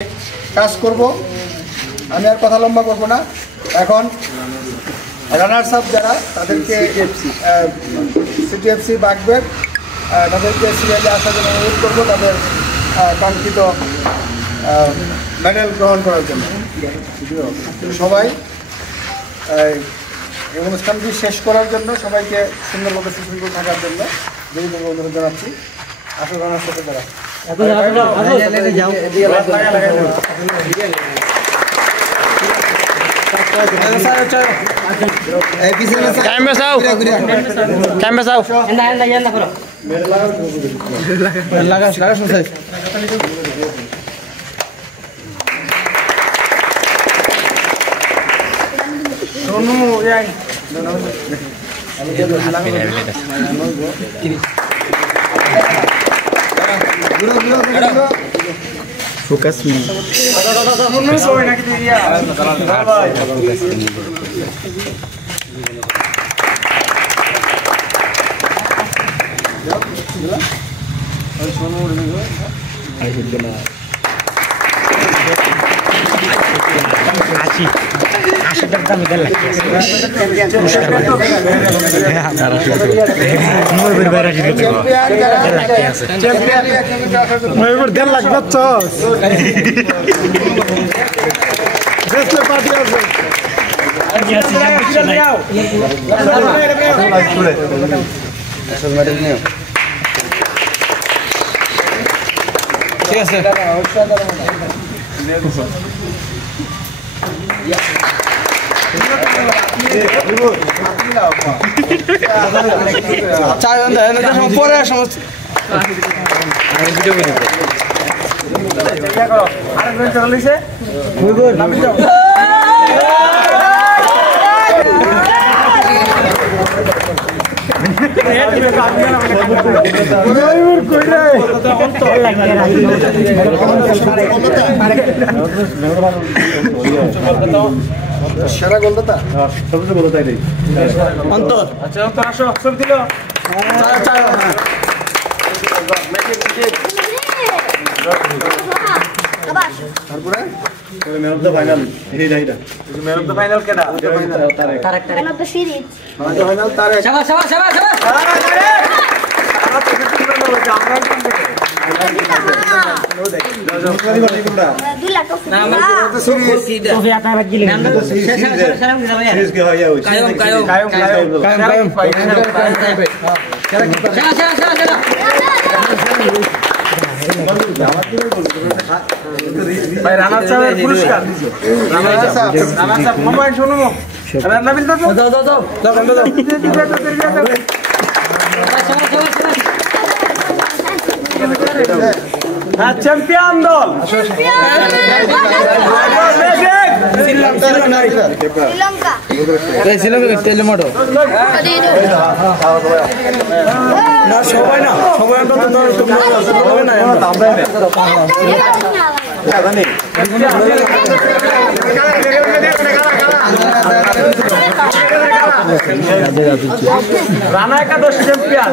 কাজ করব। আমি আর কথা লম্বা করব না। এখন রানার্স আপ যারা তাদেরকে সিটিএফসি বাগবের তাদেরকে সিরিয়ালে আসার জন্য অনুরোধ করবো, তাদের কাঙ্ক্ষিত মেডেল গ্রহণ করার জন্য। সবাই এই অনুষ্ঠানটি শেষ করার জন্য সবাইকে সুন্দরভাবে সুশৃঙ্খল থাকার জন্য বিনীতভাবে অনুরোধ জানাচ্ছি। আসল রানার্স আপে যারা Focus me. সেরা গোলদাতা সবচেয়ে গোলদাতা এটাই অন্তর। আচ্ছা অন্তর আসো, সব দিল তারপরে ম্যান অফ দ্য ফাইনাল এইটা ম্যান অফ দ্য ফাইনাল কেডা? Tarek man of the series man of the final Tarek. শাবাশ শাবাশ শাবাশ শাবাশ। আমরা তো কিছু বলবো যে আমরা কোন থেকে নো দেখ দুই লাখ না আমরা তো সিরিজ ট্রফি আটা লাগিলে আমরা তো সিরিজ সিরিজ কে হয় ওই কায়ম শাবাশ শাবাশ শাবাশ। ভাই রানা সাহেবের পুরস্কার রানা সাহেব মোবাইল শুনো রানা বিল দাও দাও দাও দাও হ্যাঁ চ্যাম্পিয়ন দল শ্রীলঙ্কা তেলেমাটো না সবাই না সবাই রানা একাদশ চ্যাম্পিয়ন